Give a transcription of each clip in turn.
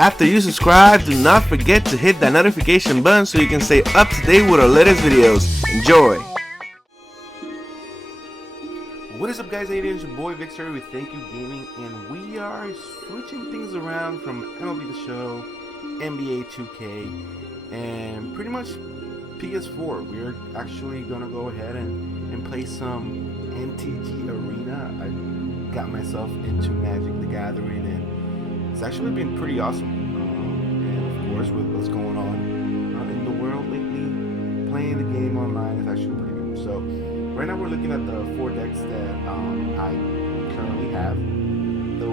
After you subscribe, do not forget to hit that notification button so you can stay up to date with our latest videos. Enjoy! What is up, guys? How you doing? It's your boy Victor with Thank You Gaming, and we are switching things around from MLB The Show, NBA 2K, and pretty much PS4. We're actually going to go ahead and play some MTG Arena. I got myself into Magic the Gathering, and it's actually been pretty awesome. And of course, with what's going on in the world lately, playing the game online is actually pretty good. So right now we're looking at the 4 decks that I currently have. The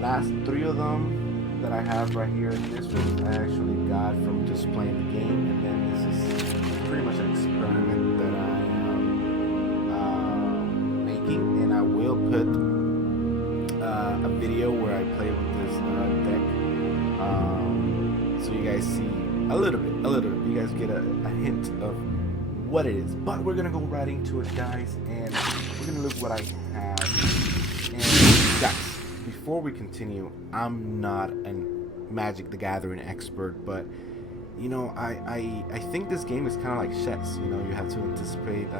last 3 of them that I have right here, this one I actually got from just playing the game, and then this is pretty much an experiment that I am making, and I will put a video where I play with this deck, so you guys see a little bit. You guys get a hint of what it is. But we're gonna go right into it, guys, and we're gonna look what I have. And guys, before we continue, I'm not a Magic the Gathering expert, but you know, I think this game is kind of like chess. You know, you have to anticipate.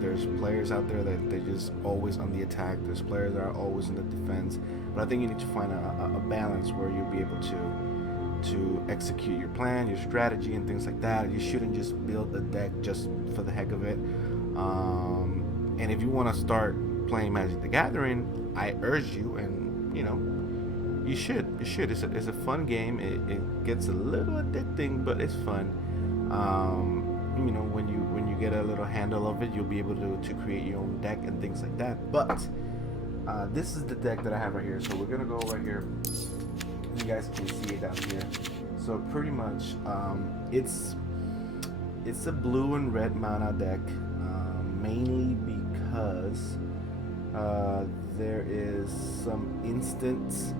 There's players out there that they're just always on the attack. There's players that are always in the defense. But I think you need to find a balance where you'll be able to execute your plan, your strategy, and things like that. You shouldn't just build a deck just for the heck of it. And if you want to start playing Magic the Gathering, I urge you, and you know, you should. It's a fun game. It gets a little addicting, but it's fun. You know, when you get a little handle of it, you'll be able to create your own deck and things like that. But this is the deck that I have right here. So we're gonna go right here. You guys can see it down here. So pretty much, it's a blue and red mana deck, mainly because there is some instants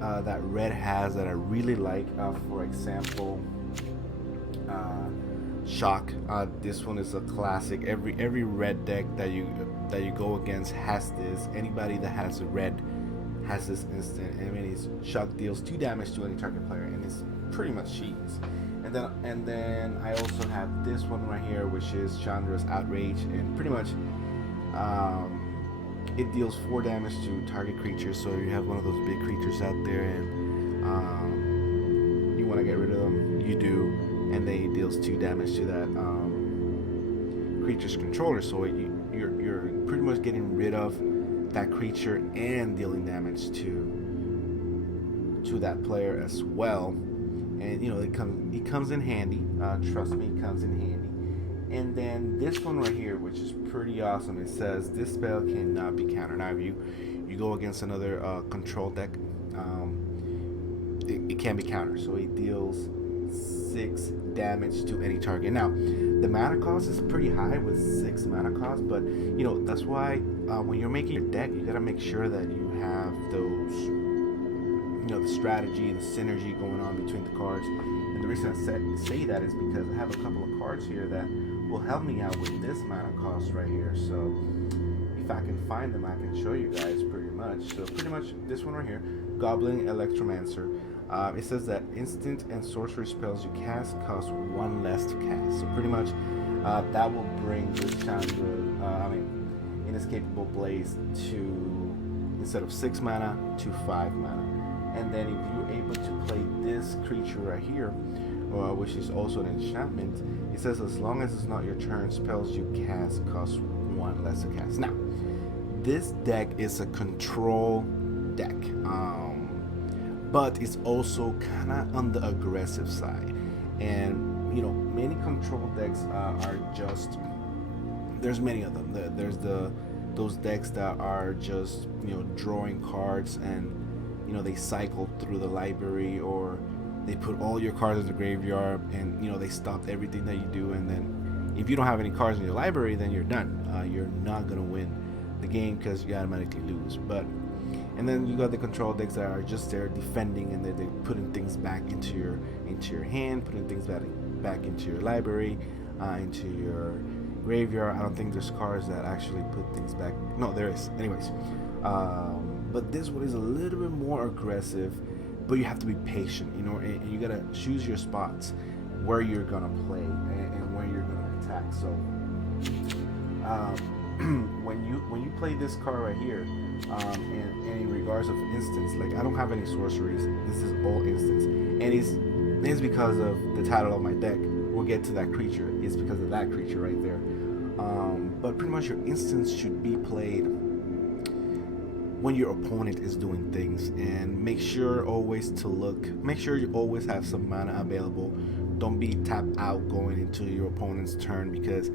that red has that I really like. For example, Shock. This one is a classic. Every red deck that you go against has this. Anybody that has a red has this instant. I mean, it's Shock deals 2 damage to any target player, and it's pretty much cheese. And then I also have this one right here, which is Chandra's Outrage, and pretty much it deals 4 damage to target creatures. So you have one of those big creatures out there, and you want to get rid of them, you do, and then it deals 2 damage to that creature's controller. So you're pretty much getting rid of that creature and dealing damage to that player as well. And you know, it comes in handy. Trust me, it comes in handy. And then this one right here, which is pretty awesome, it says this spell cannot be countered. Now if you go against another control deck, it can be countered. So it deals 6 damage to any target. Now the mana cost is pretty high with 6 mana cost, but you know, that's why when you're making your deck, you gotta make sure that you have those, you know, the strategy, the synergy going on between the cards. And the reason I say that is because I have a couple of cards here that will help me out with this mana cost right here. So if I can find them, I can show you guys pretty much. So pretty much this one right here, Goblin Electromancer. It says that instant and sorcery spells you cast cost 1 less to cast. So pretty much that will bring this Chandra, Inescapable Blaze to, instead of 6 mana, to 5 mana. And then if you're able to play this creature right here, which is also an enchantment, it says as long as it's not your turn, spells you cast cost 1 less to cast. Now, this deck is a control deck, but it's also kind of on the aggressive side. And you know, many control decks are just, there's many of them. There's those decks that are just, you know, drawing cards, and you know, they cycle through the library, or they put all your cards in the graveyard, and you know, they stop everything that you do, and then if you don't have any cards in your library, then you're done. You're not gonna win the game because you automatically lose. And then you got the control decks that are just there defending, and they're putting things back into your hand, putting things back into your library, into your graveyard. I don't think there's cards that actually put things back. No, there is. Anyways, but this one is a little bit more aggressive but you have to be patient, you know, and you gotta choose your spots where you're gonna play and where you're gonna attack. So when you play this card right here, and in regards of instance, like I don't have any sorceries. This is all instance, and it's because of the title of my deck. We'll get to that creature. It's because of that creature right there. But pretty much your instance should be played when your opponent is doing things, and make sure always to look. Make sure you always have some mana available. Don't be tapped out going into your opponent's turn, because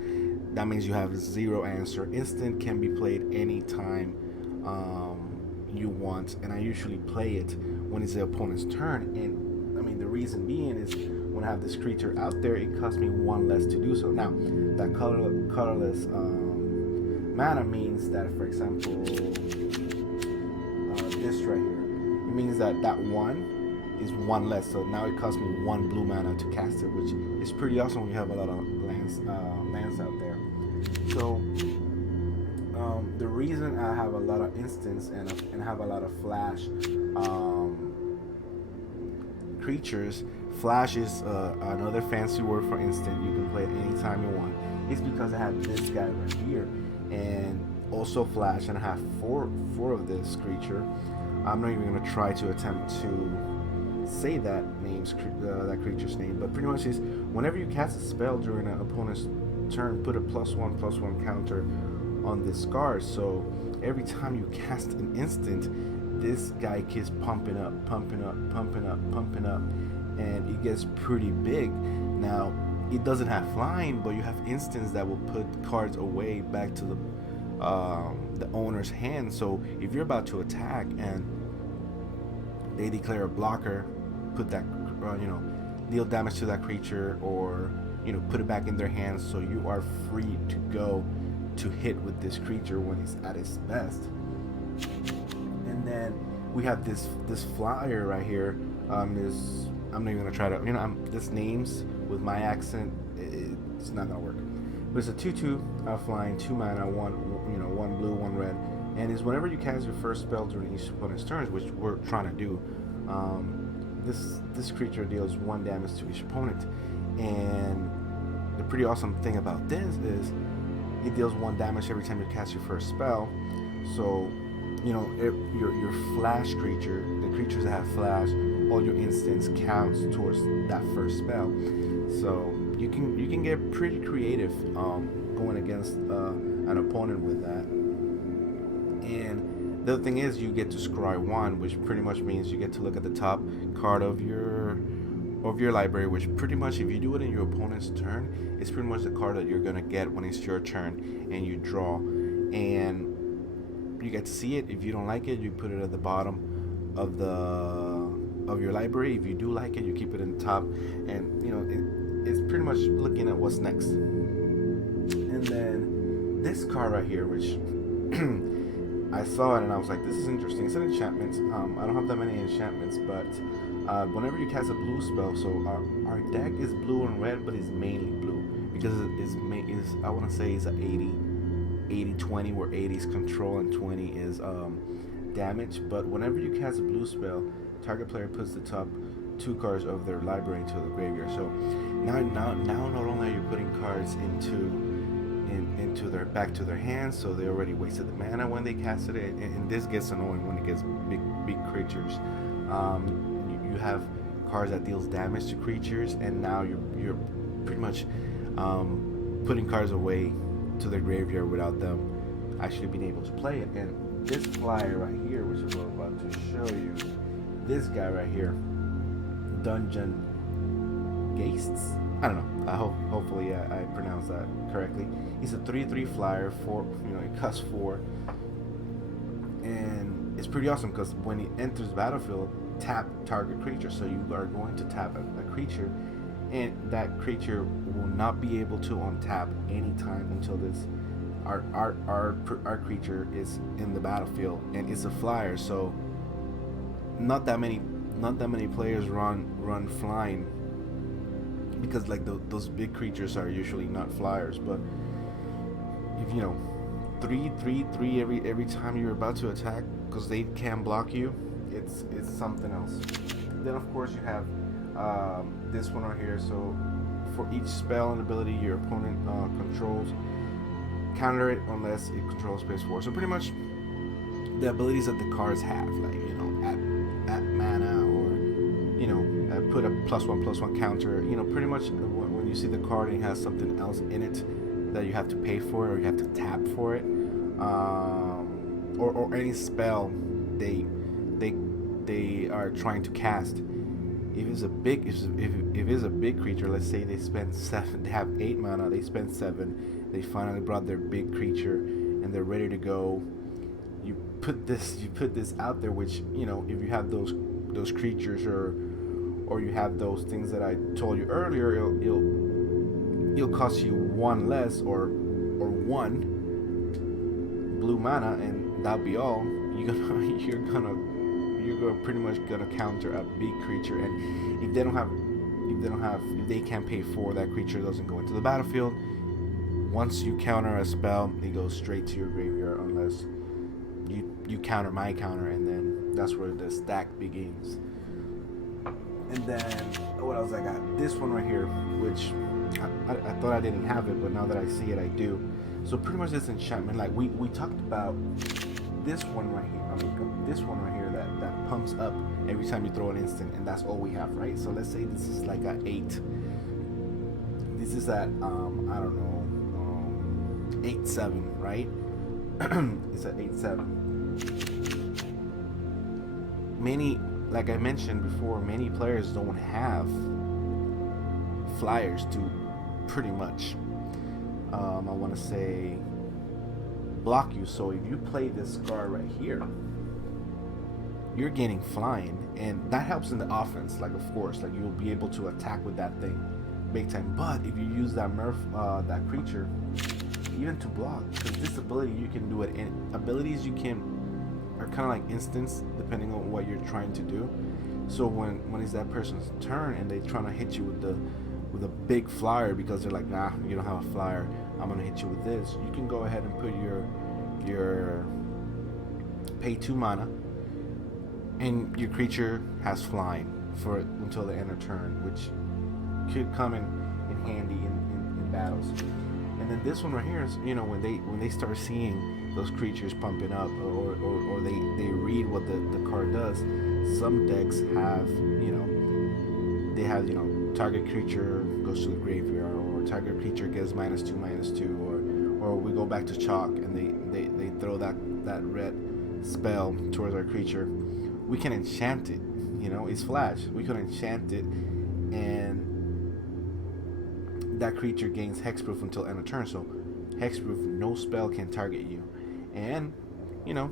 that means you have zero answer. Instant can be played anytime you want, and I usually play it when it's the opponent's turn. And I mean, the reason being is when I have this creature out there, it costs me one less to do so. Now, that colorless mana means that, for example, this right here, it means that that one is one less. So now it costs me one blue mana to cast it, which is pretty awesome when you have a lot of lands out there. So the reason I have a lot of instants and have a lot of flash creatures, flash is another fancy word for instant. You can play it anytime you want. It's because I have this guy right here, and also flash, and I have four of this creature. I'm not even gonna try to attempt to say that that creature's name, but pretty much is whenever you cast a spell during an opponent's turn, put a +1/+1 counter on this card. So every time you cast an instant, this guy keeps pumping up, and it gets pretty big. Now, it doesn't have flying, but you have instants that will put cards away back to the owner's hand. So if you're about to attack and they declare a blocker, put that deal damage to that creature, or put it back in their hands, so you are free to go to hit with this creature when it's at its best. And then we have this flyer right here. I'm not even gonna try to this names with my accent, it's not gonna work. But it's a 2/2 flying, 2 mana, one blue, 1 red, and is whenever you cast your first spell during each opponent's turns, which we're trying to do. This creature deals 1 damage to each opponent, and the pretty awesome thing about this is it deals 1 damage every time you cast your first spell. So your flash creature, the creatures that have flash, all your instants counts towards that first spell. So you can get pretty creative going against an opponent with that. And the other thing is you get to scry 1, which pretty much means you get to look at the top card of your library, which pretty much, if you do it in your opponent's turn, it's pretty much the card that you're gonna get when it's your turn and you draw. And you get to see it. If you don't like it, you put it at the bottom of your library. If you do like it, you keep it in the top, and it's pretty much looking at what's next. And then this card right here, which I saw it and I was like, this is interesting. It's an enchantment. I don't have that many enchantments, but whenever you cast a blue spell, so our deck is blue and red, but it's mainly blue because it's I want to say it's an 80-20, where 80 is control and 20 is damage. But whenever you cast a blue spell, target player puts the top 2 cards of their library into the graveyard. So now not only are you putting cards into their back to their hands, so they already wasted the mana when they casted it, and this gets annoying when it gets big creatures. You have cards that deals damage to creatures, and now you're pretty much putting cards away to their graveyard without them actually being able to play it. And this flyer right here, which is what I'm about to show you, this guy right here, Dungeon Gastes, I don't know, hopefully I pronounced that correctly. He's a 3/3 flyer, it costs 4, and it's pretty awesome because when he enters the battlefield, tap target creature. So you are going to tap a creature, and that creature will not be able to untap anytime until our creature is in the battlefield, and it's a flyer. So not that many players run flying, because like those big creatures are usually not flyers. But if 3/3 every time you're about to attack, because they can block you, it's something else. then of course you have this one right here. So for each spell and ability your opponent controls, counter it unless it controls space 4. So pretty much the abilities that the cards have, like, you know, at mana, or, you know, put a +1/+1 counter. You know, pretty much when you see the card and it has something else in it that you have to pay for or you have to tap for it, or any spell they are trying to cast. If it's a big if it's a big creature, let's say they spend 7, they have 8 mana, they spend 7, they finally brought their big creature and they're ready to go. You put this out there, which, you know, if you have those creatures or you have those things that I told you earlier, it'll cost you 1 less or 1 blue mana, and that'll be all. You're pretty much gonna counter a big creature, and if they can't pay for, that creature doesn't go into the battlefield. Once you counter a spell, it goes straight to your graveyard unless you counter my counter, and then that's where the stack begins. And then what else I got? This one right here, which I thought I didn't have it, but now that I see it, I do. So pretty much this enchantment, like we talked about this one right here. This one right here that pumps up every time you throw an instant, and that's all we have, right? So let's say this is like a 8. This is at I don't know, 8/7, right? It's at 8/7. Many, like I mentioned before, many players don't have flyers to pretty much, I want to say, block you. So if you play this card right here, you're getting flying, and that helps in the offense. Like, of course, like you'll be able to attack with that thing big time. But if you use that that creature, even to block, because this ability you can do it, and abilities you can are kind of like instants depending on what you're trying to do. So when it's that person's turn and they're trying to hit you with a big flyer, because they're like, nah, you don't have a flyer, I'm gonna hit you with this, you can go ahead and put your pay 2 mana, and your creature has flying for until the end of turn, which could come in handy in battles. And then this one right here is, you know, when they start seeing those creatures pumping up, or they read what the card does. Some decks have, you know, they have, you know, target creature goes to the graveyard, or target creature gets -2/-2, or we go back to chalk and they throw that red spell towards our creature. We can enchant it, you know, it's flash. We can enchant it, and that creature gains hexproof until end of turn. So hexproof, no spell can target you, and you know,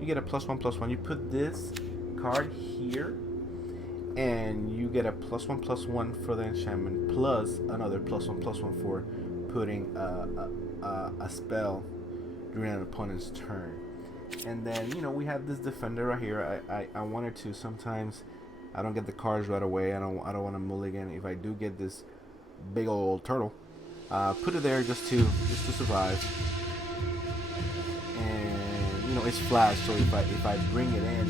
you get a +1/+1. You put this card here, and you get a +1/+1 for the enchantment, plus another +1/+1 for putting a spell during an opponent's turn. And then, you know, we have this defender right here. I wanted to, sometimes I don't get the cards right away. I don't want to mulligan. If I do get this big old turtle, put it there just to survive. And you know, it's flash, so if I bring it in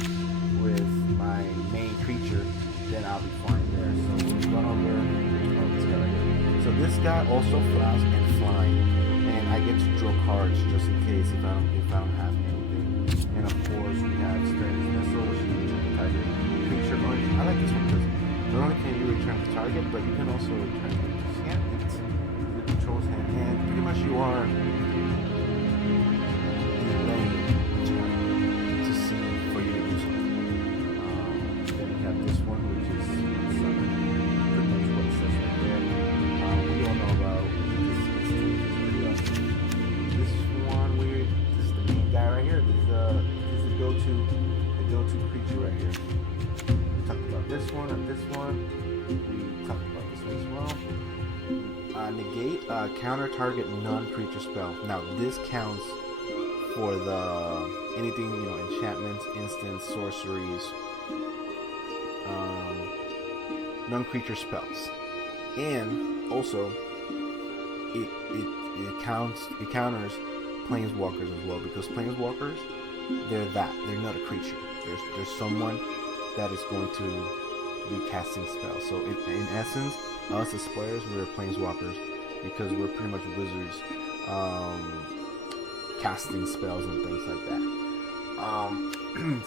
with my main creature, then I'll be fine there. So we'll run over this guy right here. So this guy also flash and flying, and I get to draw cards just in case if I don't have anything. And of course we have Strange Missile, which you return the target creature. I like this one because not only can you return the target, but you can also return the enchantment to the control's hand, and pretty much you are delaying to see for you to do something. Then we have this one, which is pretty much what it says right there. We all know about this. This one weird. This is the main guy right here. This is the go-to creature right here. We talked about this one and this one. We talked about this one as well. Negate counter target non-creature spell. Now this counts for the anything, you know, enchantments, instants, sorceries, non-creature spells, and also it counters planeswalkers as well, because planeswalkers, they're not a creature. There's someone that is going to casting spells. So in essence, us as players, we're planeswalkers because we're pretty much wizards, casting spells and things like that.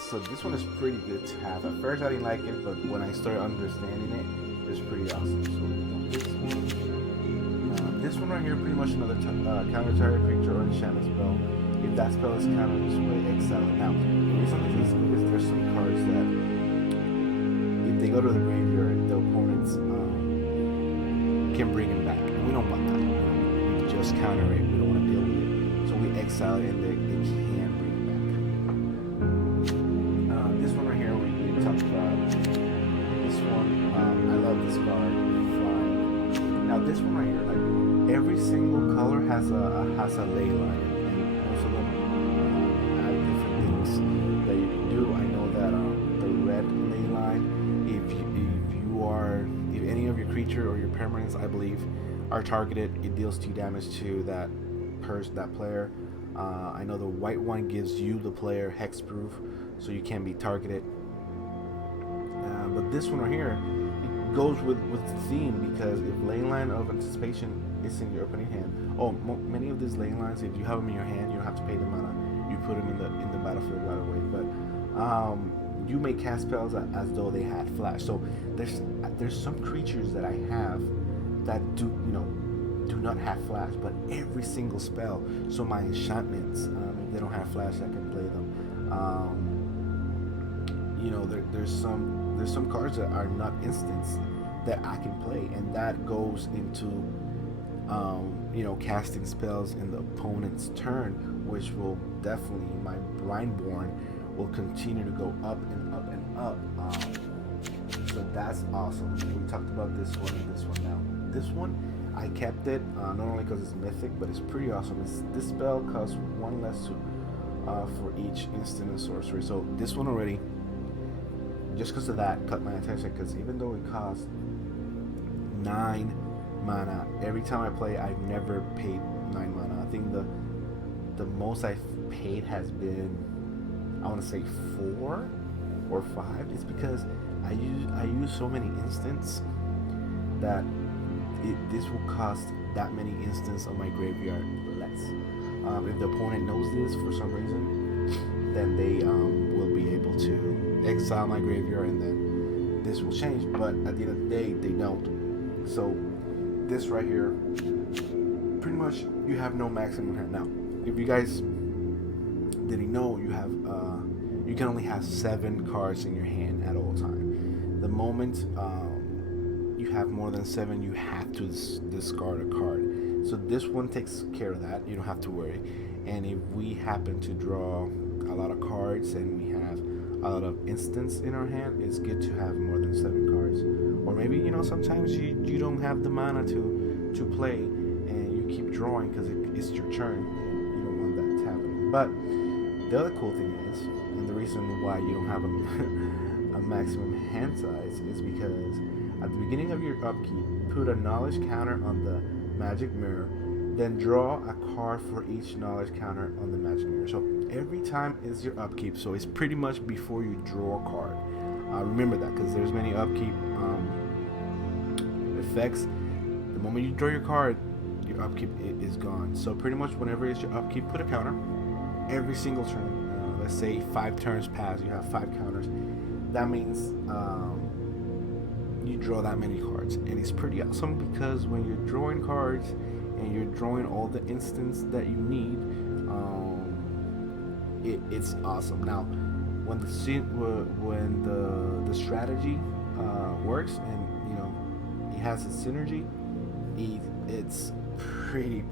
So this one is pretty good to have. At first I didn't like it, but when I started understanding it, it's pretty awesome. So this one right here, pretty much another counter target creature or enchantment spell. If that spell is countered this way, exile it. Now, the reason this is good is there's some cards that, if they go to the graveyard, the opponents can bring it back, and we don't want that. We just counter it. We don't want to deal with it, so we exile it, and they can bring it back. This one right here, we talked about. This one, I love this card. Flying. Now, this one right here, like every single color has a ley line. Most of them have different things that you can do. I know that the red ley line, if any of your creature or your permanents, I believe, are targeted, it deals 2 damage to that player. I know the white one gives you, the player, hexproof, so you can't be targeted. But this one right here, it goes with the theme, because if ley line of anticipation is in your opening hand. Many of these ley lines, if you have them in your hand, you don't have to pay them mana. You put them in the battlefield right away. But you may cast spells as though they had flash. So there's some creatures that I have that do not have flash, but every single spell. So my enchantments, if they don't have flash, I can play them. There's some cards that are not instants that I can play, and that goes into casting spells in the opponent's turn, which will definitely, my Blindborn will continue to go up and up and up. So that's awesome. We talked about this one and this one. Now, this one, I kept it, not only because it's mythic, but it's pretty awesome. This spell costs 1 less for each instant and sorcery. So this one already, just because of that, caught my attention, because even though it costs 9 mana, every time I play, I've never paid 9 mana. I think the most I've paid has been, I want to say 4 or 5. It's because I use so many instants that this will cost that many instants on my graveyard less. If the opponent knows this for some reason, then they will be able to exile my graveyard, and then this will change. But at the end of the day, they don't. So this right here, pretty much you have no maximum hand. Now, if you guys didn't know, you can only have 7 cards in your hand at all time. The moment you have more than 7, you have to discard a card. So this one takes care of that. You don't have to worry. And if we happen to draw a lot of cards and we have a lot of instants in our hand, it's good to have more than 7 cards. Or maybe sometimes you don't have the mana to play, and you keep drawing because it's your turn, and you don't want that to happen. But the other cool thing is, and the reason why you don't have a maximum hand size, is because at the beginning of your upkeep, put a knowledge counter on the magic mirror, then draw a card for each knowledge counter on the magic mirror. So every time is your upkeep, so it's pretty much before you draw a card. Remember that, because there's many upkeep effects. The moment you draw your card, your upkeep is gone. So pretty much whenever it's your upkeep, put a counter every single turn. Let's say 5 turns pass, you have 5 counters. That means you draw that many cards, and it's pretty awesome, because when you're drawing cards and you're drawing all the instants that you need, it's awesome. Now, when the strategy works, and it has a synergy, it's pretty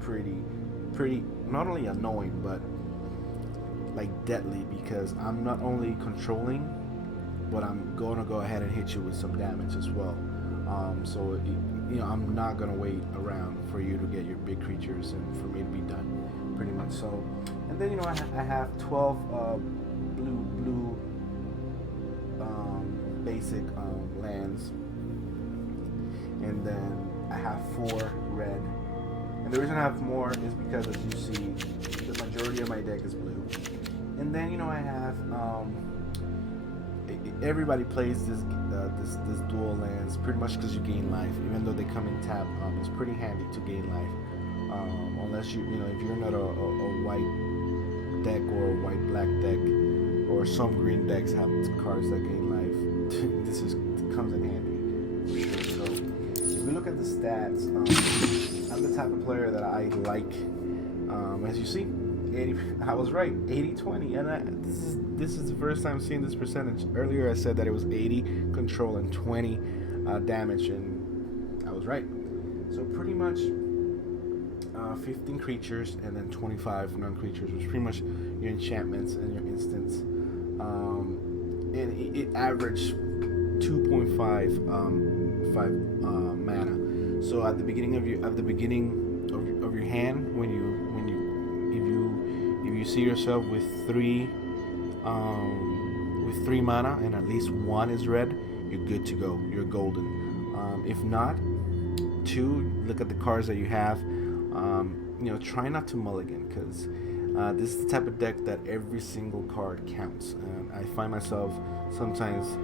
not only annoying, but like deadly, because I'm not only controlling, but I'm gonna go ahead and hit you with some damage as well. So I'm not gonna wait around for you to get your big creatures and for me to be done, pretty much. So, and then I have 12 blue basic lands, and then I have 4 red. And the reason I have more is because, as you see, the majority of my deck is blue. And then I have everybody plays this dual lands pretty much because you gain life, even though they come in tap. It's pretty handy to gain life, unless you know, if you're not a white deck or a white black deck, or some green decks have cards that gain life. This comes in handy for sure. So if we look at the stats, I'm the type of player that I like. As you see, 80, I was right, 80-20, and this is the first time seeing this percentage. Earlier I said that it was 80 control and 20 damage, and I was right. So pretty much 15 creatures and then 25 non-creatures, which is pretty much your enchantments and your instants. And it averaged 2.5 mana. So at the beginning of your hand, if you see yourself with three mana and at least one is red, you're good to go. You're golden. If not, 2, look at the cards that you have. Try not to mulligan, because this is the type of deck that every single card counts. I find myself sometimes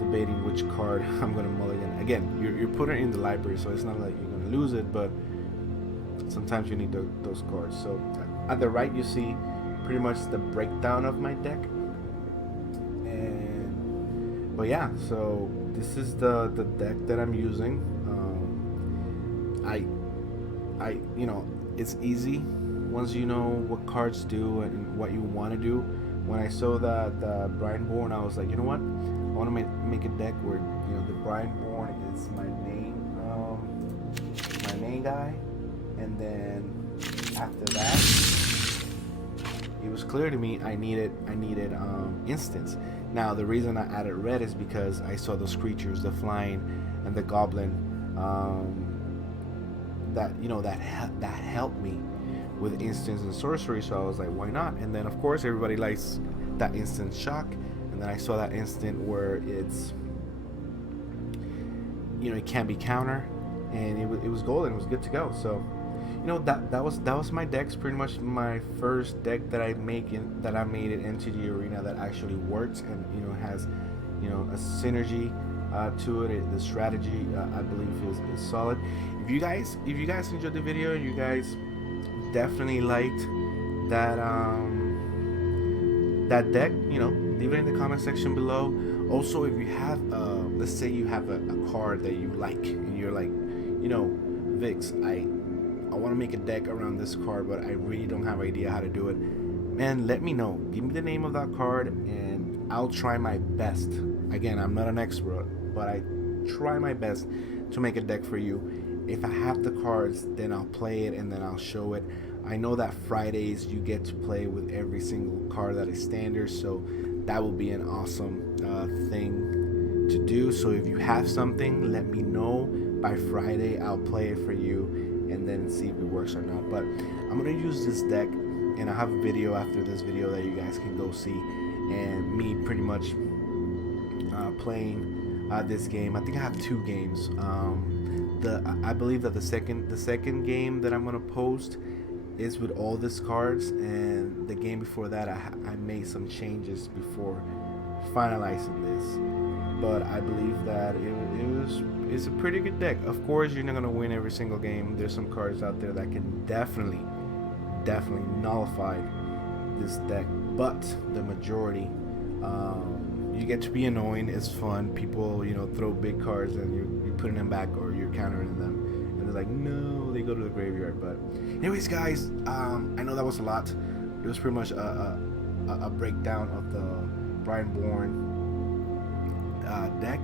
debating which card I'm gonna mulligan. Again, you're putting it in the library, so it's not like you're gonna lose it, but sometimes you need those cards. So at the right, you see pretty much the breakdown of my deck. But yeah, so this is the deck that I'm using. It's easy once you know what cards do and what you want to do. When I saw that Brianborn, I was like, you know what? I want to make a deck where the Brianborn is my main guy, and then after that, it was clear to me I needed instants. Now the reason I added red is because I saw those creatures, the flying and the goblin, that helped me with instants and sorcery. So I was like, why not? And then of course everybody likes that instant shock, and then I saw that instant where it's it can be counter, and it was golden. It was good to go. So that was my decks. Pretty much my first deck that I made it into the arena that actually works and has a synergy to it. The strategy I believe is solid. If you guys enjoyed the video, you guys definitely liked that deck, leave it in the comment section below. Also, if you have let's say you have a card that you like and you're like, Vix, I want to make a deck around this card, but I really don't have idea how to do it, man, let me know. Give me the name of that card and I'll try my best. Again, I'm not an expert, but I try my best to make a deck for you. If I have the cards, then I'll play it and then I'll show it. I know that Fridays you get to play with every single card that is standard, so that will be an awesome thing to do. So if you have something, let me know. By Friday, I'll play it for you and then see if it works or not. But I'm gonna use this deck, and I have a video after this video that you guys can go see, and me pretty much playing this game. I think I have 2 games. I believe that the second game that I'm gonna post is with all these cards, and the game before that I made some changes before finalizing this. But I believe that it's a pretty good deck. Of course, you're not gonna win every single game. There's some cards out there that can definitely nullify this deck, but the majority, you get to be annoying. It's fun. People throw big cards and you're putting them back or you're countering them, and they're like, no, they go to the graveyard. But anyways, guys, I know that was a lot. It was pretty much a breakdown of the Brianborn deck.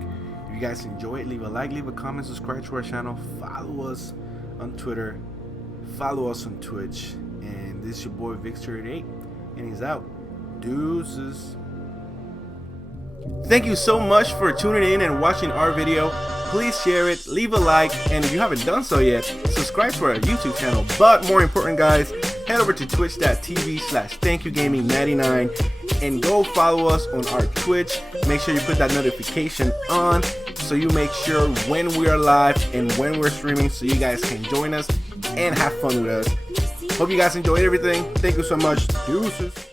If you guys enjoy it, leave a like, leave a comment, subscribe to our channel, follow us on Twitter, follow us on Twitch, and this is your boy Victor88, and he's out. Deuces. Thank you so much for tuning in and watching our video. Please share it, leave a like, and if you haven't done so yet, subscribe to our YouTube channel. But more important, guys, head over to twitch.tv/thankyougaming99 and go follow us on our Twitch. Make sure you put that notification on so you make sure when we are live and when we're streaming, so you guys can join us and have fun with us. Hope you guys enjoyed everything. Thank you so much. Deuces.